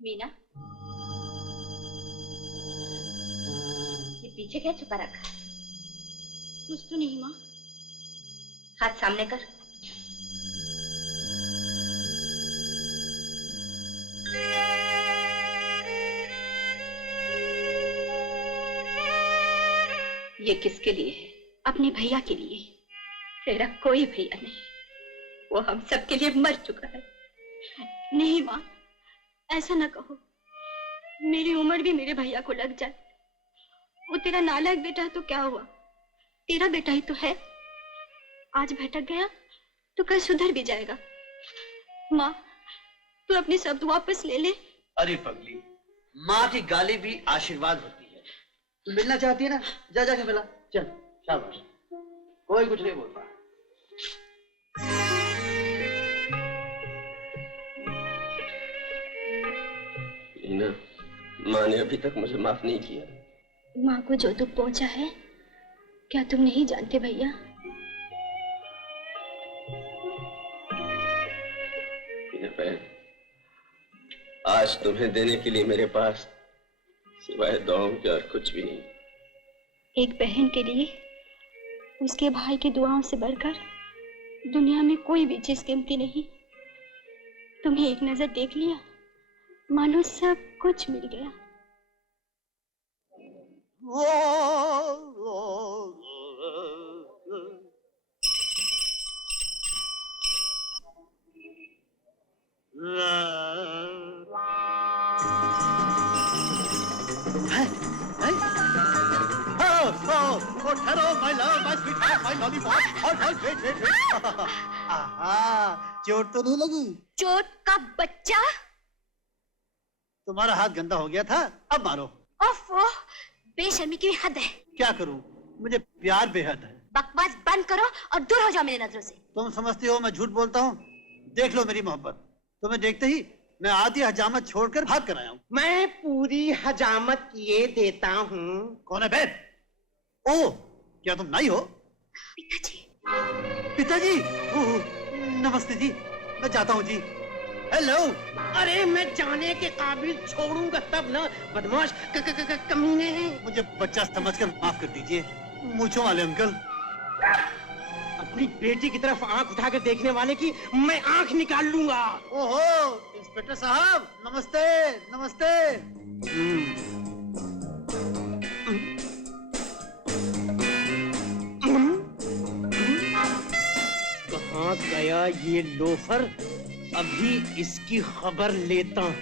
मीना, ये पीछे क्या छुपा रखा है? कुछ तो नहीं माँ। हाथ सामने कर। ये किसके लिए है? अपने भैया के लिए। तेरा कोई भैया नहीं, वो हम सब के लिए मर चुका है। नहीं माँ, ऐसा न कहो। मेरी उम्र भी मेरे भैया को लग जाए। वो तेरा नालायक बेटा है तो क्या हुआ, तेरा बेटा ही तो है। आज भटक गया तो कल सुधर भी जाएगा। माँ, तू अपनी शब्द वापस ले ले। अरे पगली, माँ की गाली भी आशीर्वाद होती है। तू मिलना चाहती है ना, जा जाके मिला। चल, शाबाश। कोई कुछ नहीं बोलता। मीना, माँ ने अभी तक मुझे माफ नहीं किया। माँ को जो दुख पहुंचा है क्या तुम नहीं जानते भैया? मेरे बहन, आज तुम्हें देने के लिए मेरे पास सिवाय दुआओं के और कुछ भी नहीं। एक बहन के लिए उसके भाई की दुआओं से बढ़कर दुनिया में कोई भी चीज कीमती नहीं। तुम्हें एक नजर देख लिया, मानो सब कुछ मिल गया। ठहरो, my love, my sweetheart, my lollipop, और wait, wait, wait. आहा, चोट तो नहीं लगी? चोट का बच्चा, तुम्हारा हाथ गंदा हो गया था, अब मारो। ओफो, बेशर्मी की हद है। क्या करूं, मुझे प्यार बेहद है। बकवास बंद करो और दूर हो जाओ मेरी नजरों से। तुम समझती हो मैं झूठ बोलता हूँ? देख लो मेरी मोहब्बत, तुम्हें देखते ही मैं आधी हजामत छोड़कर भाग कर आया हूँ। मैं पूरी हजामत किए देता हूँ। कौन है बैद? ओ, क्या तुम नहीं हो? पिताजी। पिताजी, ओह, नमस्ते जी, मैं जाता हूँ जी। हेलो। अरे मैं जाने के काबिल छोड़ूंगा तब ना, बदमाश कमीने। मुझे बच्चा समझकर माफ कर दीजिए, मूंछों वाले अंकल। अपनी बेटी की तरफ आंख उठाकर देखने वाले की मैं आंख निकाल लूंगा। ओहो, इंस्पेक्टर साहब, नमस्ते, नमस्ते। कहाँ गया ये लोफर? अभी इसकी खबर लेता हूँ।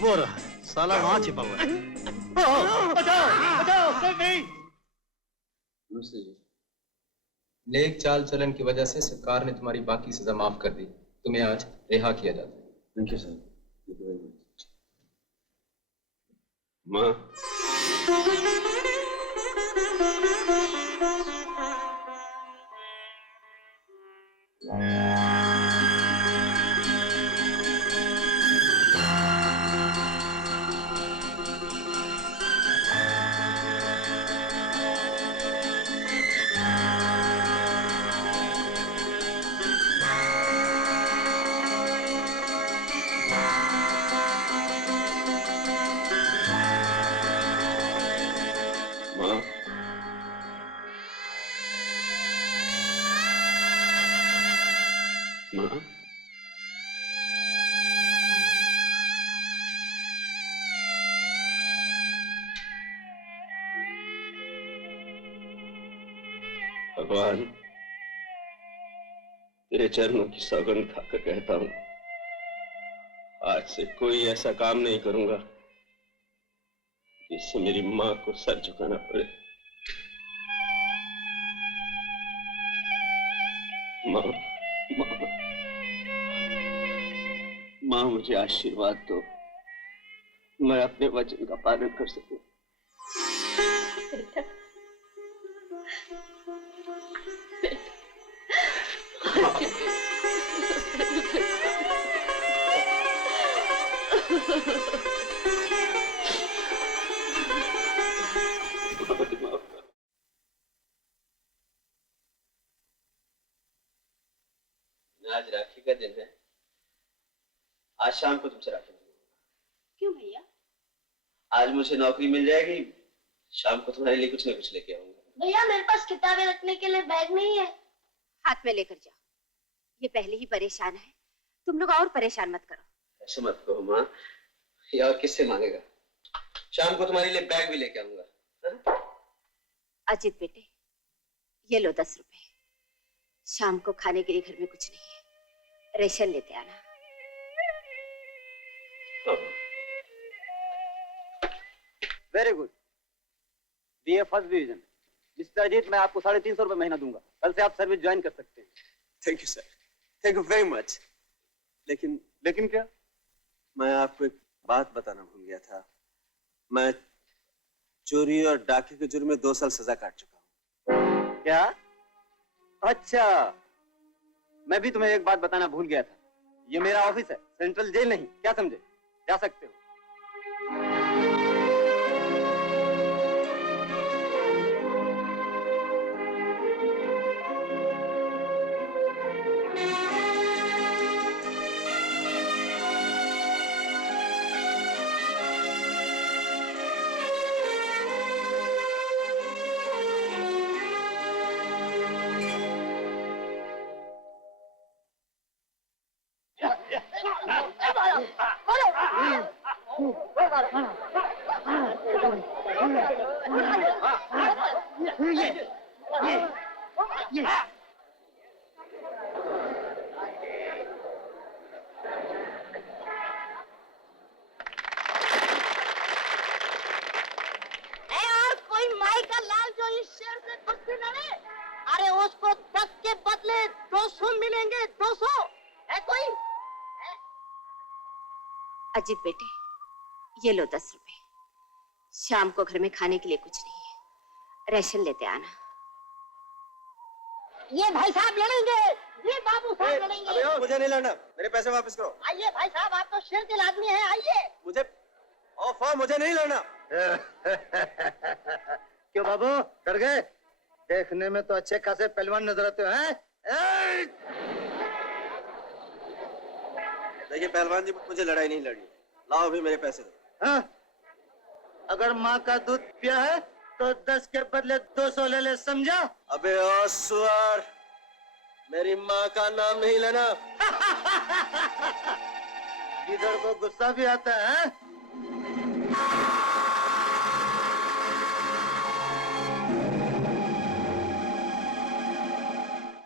वो रहा, साला वहाँ छिपा हुआ है। बचाओ, बचाओ, save me! नमस्ते जी। नेक चाल चलन की वजह से सरकार ने तुम्हारी बाकी सजा माफ कर दी। तुम्हें आज रिहा किया जाता है। Thank you sir. Thank you very much. माँ, माँ, भगवान, तेरे चरणों की सौगंध खाकर कहता हूँ, आज से कोई ऐसा काम नहीं करूंगा जिससे मेरी माँ को सर झुकाना पड़े। माँ, माँ, माँ, मुझे आशीर्वाद दो, मैं अपने वचन का पालन कर सकूं। बेटा, आज राखी का दिन है। आज शाम को तुमसे राखी बंधूंगा। क्यों भैया? आज मुझे नौकरी मिल जाएगी, शाम को तुम्हारे लिए कुछ न कुछ लेके आऊंगा। भैया मेरे पास किताबें रखने के लिए बैग नहीं है। हाथ में लेकर जाओ, ये पहले ही परेशान है, तुम लोग और परेशान मत करो। ऐसे मत कहो माँ, ये और किससे मांगेगा। शाम को तुम्हारे लिए बैग भी लेके आऊंगा। अजित बेटे, ये लो 10 रुपए, शाम को खाने के लिए घर में कुछ नहीं है, रेशन लेते आना। Very good, BA first division. Mister Ajit, मैं आपको 350 रुपए महीना दूंगा, कल से आप सर्विस ज्वाइन कर सकते हैं। Thank you sir, thank you very much. लेकिन क्या? मैं आपको एक बात बताना भूल गया था। मैं चोरी और डाके के जुर्म में 2 साल सजा काट चुका हूँ। क्या? अच्छा, मैं भी तुम्हें एक बात बताना भूल गया था। ये मेरा ऑफिस है, सेंट्रल जेल नहीं, क्या समझे? जा सकते हो। अजित बेटे, ये लो 10 रुपए, शाम को घर में खाने के लिए कुछ नहीं है, राशन लेते आना। ये भाई साहब लड़ेंगे, ये बाबू साहब लड़ेंगे। मुझे नहीं लड़ना, मेरे पैसे वापस करो। आइए भाई साहब, आप तो शेर दिल आदमी हैं, आइए। मुझे नहीं लड़ना। क्यों बाबू, डर गए? देखने में तो अच्छे खासे पहलवान नजर आते हो, हैं? देखिए पहलवान जी, मुझे लड़ाई नहीं लड़ी। लाओ अभी मेरे पैसे दो। हाँ? अगर माँ का दूध पिया है तो 10 के बदले 200 ले ले, समझा? अबे ओ सुअर, मेरी माँ का नाम नहीं लेना। इधर को गुस्सा भी आता है।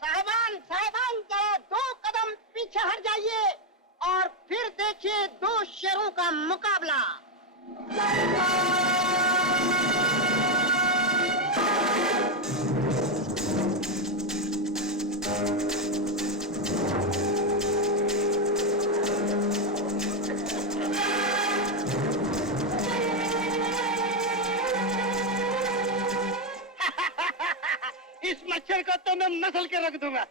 साहिबान जरा 2 कदम पीछे हट जाइए और फिर देखिए 2 शेरों का मुकाबला। इस मच्छर को तो मैं नस्ल के रख दूंगा।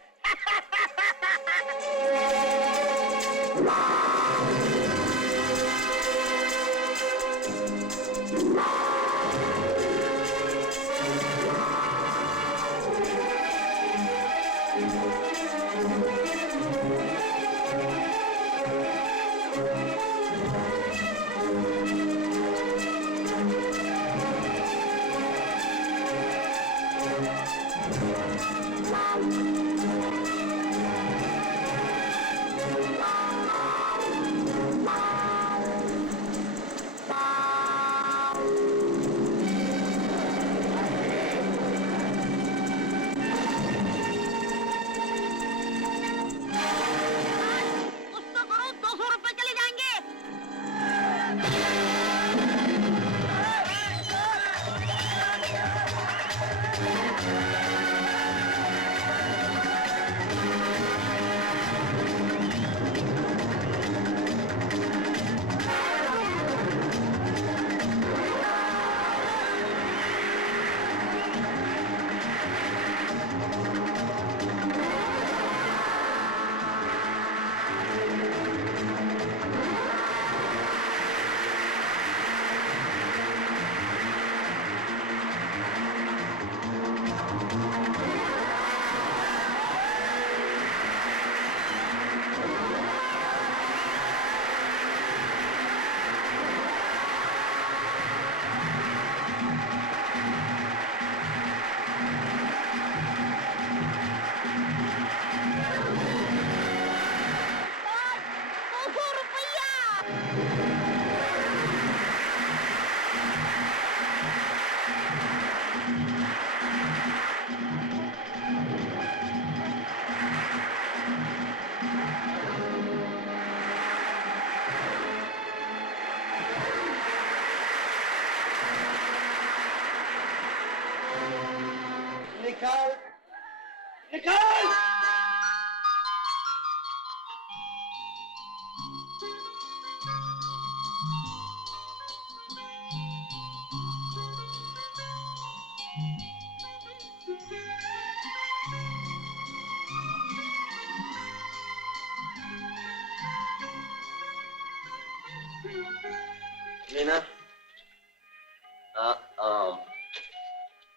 मीना,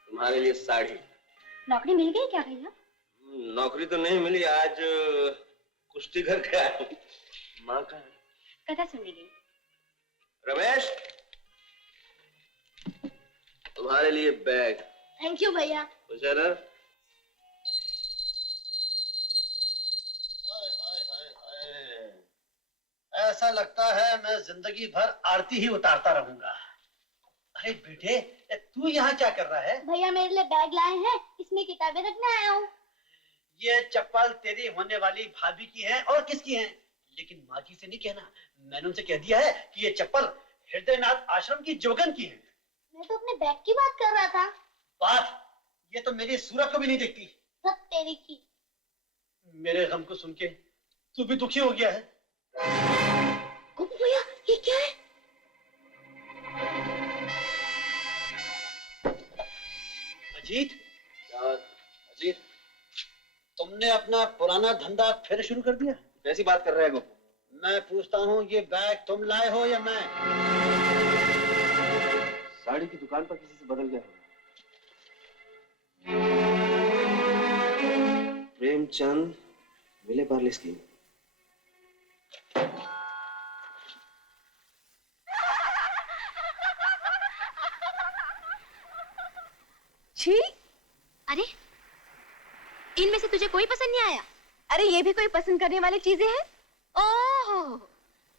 तुम्हारे लिए साड़ी। नौकरी मिल गई क्या भैया? नौकरी तो नहीं मिली, आज कुश्ती घर गया। माँ का कथा सुनने गई। रमेश, तुम्हारे लिए बैग। थैंक यू भैया। खुश है ना? ऐसा लगता है मैं जिंदगी भर आरती ही उतारता रहूंगा। अरे बेटे, तू यहाँ क्या कर रहा है? भैया मेरे लिए बैग लाए हैं, इसमें किताबें रखने आया हूँ। ये चप्पल तेरी होने वाली भाभी की है और किसकी है? लेकिन माँ जी से नहीं कहना, मैंने उनसे कह दिया है कि ये चप्पल हृदयनाथ आश्रम की जोगन की है। मैं तो अपने बैग की बात कर रहा था। बात? ये तो मेरी सूरत को भी नहीं देखती। सब तेरी की। मेरे गम को सुन के तू भी दुखी हो गया है? भैया ये क्या है? अजीत, अजीत, तुमने अपना पुराना धंधा फिर शुरू कर दिया? कैसी बात कर रहे हैं गोपू? मैं पूछता हूँ, ये बैग तुम लाए हो या मैं? साड़ी की दुकान पर किसी से बदल गया होगा। प्रेमचंद विले पार्ले स्कीम। छी, अरे इनमें से तुझे कोई पसंद नहीं आया? अरे ये भी कोई पसंद करने वाली चीजें हैं? ओह,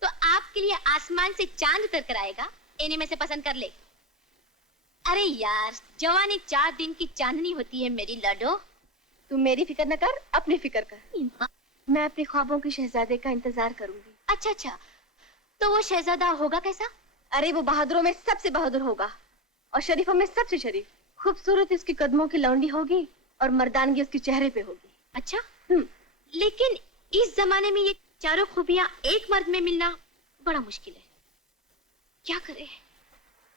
तो आपके लिए आसमान से चांद उतर कर आएगा, इन्हीं में से पसंद कर ले। अरे यार, जवानी 4 दिन की चांदनी होती है मेरी लाडो। तू मेरी फिक्र न कर, अपनी फिक्र कर। मैं अपने ख्वाबों की शहजादे का इंतजार करूंगी। अच्छा अच्छा, तो वो शहजादा होगा कैसा? अरे वो बहादुरों में सबसे बहादुर होगा और शरीफों में सबसे शरीफ। खूबसूरत उसकी कदमों की लौंडी होगी और मर्दानगी उसके चेहरे पे होगी। अच्छा, लेकिन इस जमाने में ये चारों खूबियां एक मर्द में मिलना बड़ा मुश्किल है। क्या करे?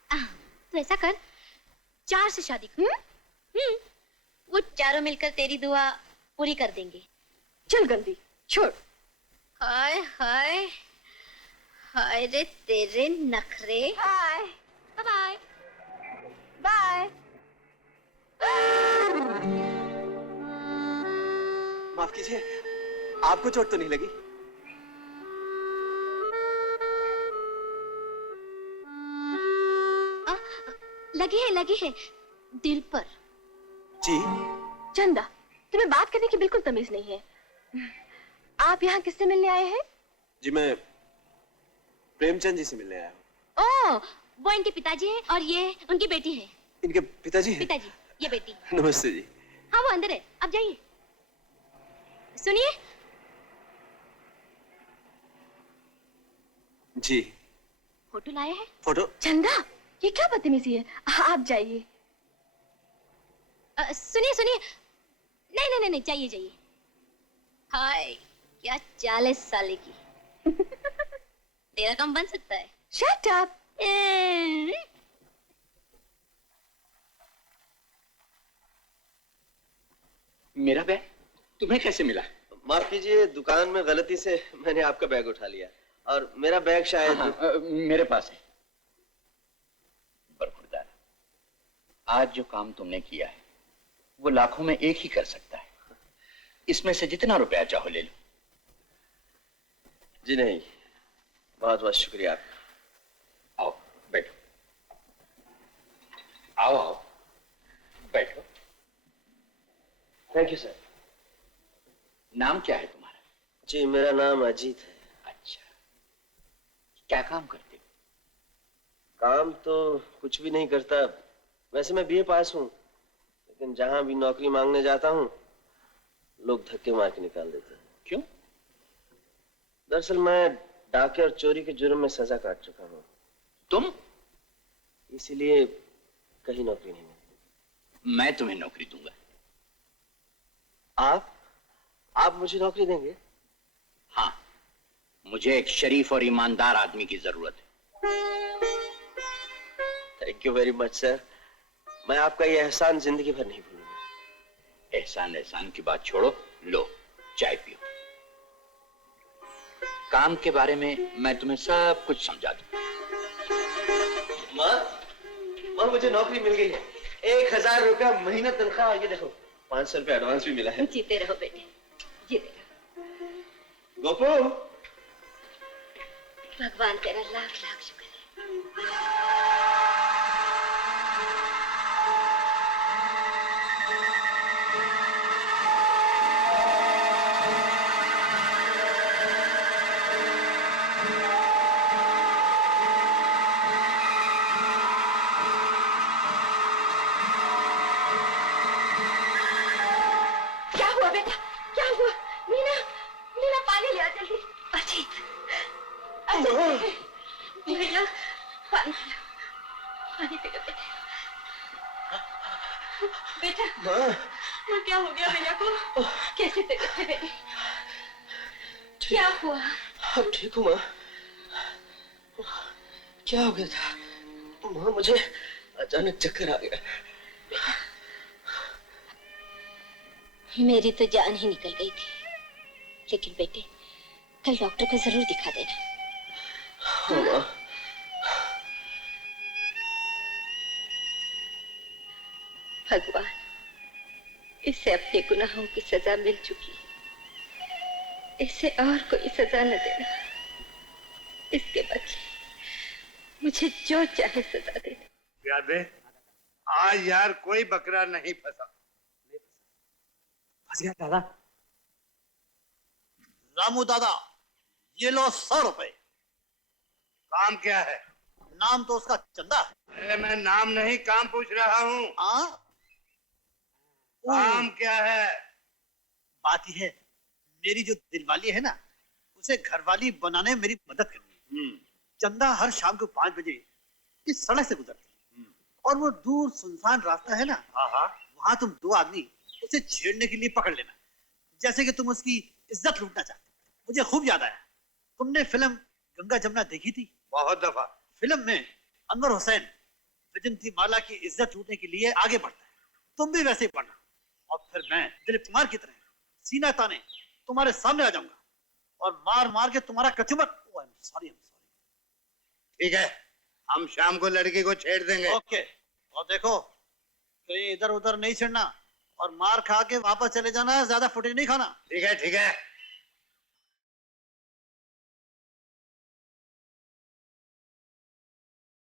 तो ऐसा कर, 4 से शादी कर। वो चारों मिलकर तेरी दुआ पूरी कर देंगे। चल गंदी, छोड़। हाय हाय हाय रे तेरे नखरे। Hi bye bye. माफ कीजिए, आपको चोट तो नहीं लगी? लगी है दिल पर। जी चंदा, तुम्हें बात करने की बिल्कुल तमीज नहीं है। आप यहाँ किससे मिलने आए हैं? जी, मैं प्रेमचंद जी से मिलने आया हूँ। ओह, वो इनके पिताजी हैं और ये उनकी बेटी है। इनके पिताजी हैं? पिताजी, ये बेटी। नमस्ते जी। हाँ, वो अंदर है, आप जाइए। सुनिए। जी। फोटो लाए हैं? फोटो? चंदा, ये क्या बदतमीजी है? आप जाइए। सुनिए सुनिए। नहीं, जाइए। हाय, क्या चाल है साले की। तेरा काम बन सकता है। Shut up. मेरा बैग तुम्हें कैसे मिला? माफ कीजिए, दुकान में गलती से मैंने आपका बैग उठा लिया और मेरा बैग शायद मेरे पास है। बरखुरदार, आज जो काम तुमने किया है वो लाखों में एक ही कर सकता है। इसमें से जितना रुपया चाहो ले लो। जी नहीं, बहुत बहुत शुक्रिया आपका। आओ बैठो। आओ बैठो। Thank you sir. नाम क्या है तुम्हारा? जी, मेरा नाम अजीत है। अच्छा, क्या काम करते हो? काम तो कुछ भी नहीं करता। वैसे मैं बीए पास हूँ, लेकिन जहां भी नौकरी मांगने जाता हूँ लोग धक्के मार के निकाल देते हैं। क्यों? दरअसल मैं डाके और चोरी के जुर्म में सजा काट चुका हूँ। तुम? इसीलिए कहीं नौकरी नहीं मिली। मैं तुम्हें नौकरी दूंगा। आप मुझे नौकरी देंगे? हाँ, मुझे एक शरीफ और ईमानदार आदमी की जरूरत है। Thank you very much sir. मैं आपका ये एहसान जिंदगी भर नहीं भूलूंगा। एहसान की बात छोड़ो, लो चाय पियो। काम के बारे में मैं तुम्हें सब कुछ समझा दूं। माँ मुझे नौकरी मिल गई है। 1000 रुपया महीना तनख्वाह। ये देखो 500 रुपया एडवांस भी मिला है। जीते रहो बेटे, जीते रहो। गोपू, भगवान तेरा लाख लाख शुक्र है। क्या हुआ बेटा, क्या हुआ? मीना, मीना पानी ले आ जल्दी। अजीत, भैया पानी पिला, पानी पिला बेटा। बेटा वो क्या हो गया भैया को? कैसे तबीयत है बेटे? क्या हुआ? अब ठीक हूँ माँ। क्या हो गया था माँ? मुझे अचानक चक्कर आ गया। मेरी तो जान ही निकल गई थी, लेकिन बेटे कल डॉक्टर को जरूर दिखा देना। हाँ माँ। भगवान, इसे अपने गुनाहों की सजा मिल चुकी है, इसे और कोई सजा न देना। इसके बदले मुझे जो चाहे सजा देना। प्यादे, आज यार कोई बकरा नहीं फंसा। फंस गया दादा। रामू दादा, ये लो 100 रुपए। काम क्या है? नाम तो उसका चंदा है। अरे मैं नाम नहीं काम पूछ रहा हूँ। काम क्या है? बात यह है, मेरी जो दिलवाली है ना, उसे घरवाली बनाने में मेरी मदद करनी है। चंदा हर शाम को 5 बजे इस सड़क से गुजरती है और वो दूर सुनसान रास्ता है ना, वहां तुम 2 आदमी उसे छेड़ने के लिए पकड़ लेना, जैसे कि तुम उसकी इज्जत लूटना चाहते। मुझे खूब याद आया, तुमने फिल्म गंगा जमुना देखी थी? बहुत दफा। फिल्म में अनवर हुसैन वैजंती माला की इज्जत लूटने के लिए आगे बढ़ता है, तुम भी वैसे ही बढ़ना, और फिर मैं दिलीप कुमार की तरह सीना ताने तुम्हारे सामने आ जाऊंगा और मार मार के तुम्हारा कचूमर। सॉरी। ठीक है, हम शाम को लड़की को छेड़ देंगे। ओके, और देखो कहीं इधर उधर नहीं छेड़ना और मार खा के वापस चले जाना, ज्यादा फुटेज नहीं खाना। ठीक है।